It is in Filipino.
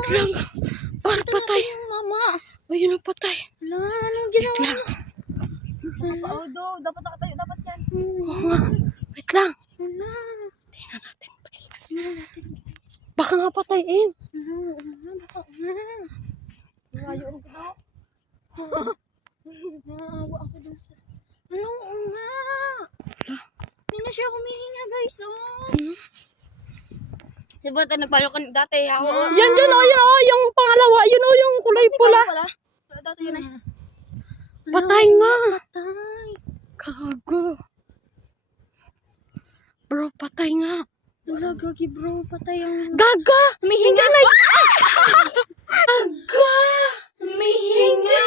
Wait lang. Par patay. Mama. Ayun ang patay. Wala, anong Wait ginawa? lang. Nakapaudo. Dapat nakatayo. Dapat yan. Oo nga. Wait lang. Wala. Tingnan natin. Baka nga patay eh. Baka nga. Malayo ang kita. Naawa ako dun sa... Ano, oo nga. Hindi na siya humihinga, guys. Diba ito, nagbayo ka dati. Yan dyan oh, yun oh, yung pangalawa. Yun oh, yung kulay pula. Dati yun eh. Patay nga. Patay. Gago. Bro, patay nga. Wala, gagi bro. Patay ang... Gaga! Humihinga. Gaga! Humihinga.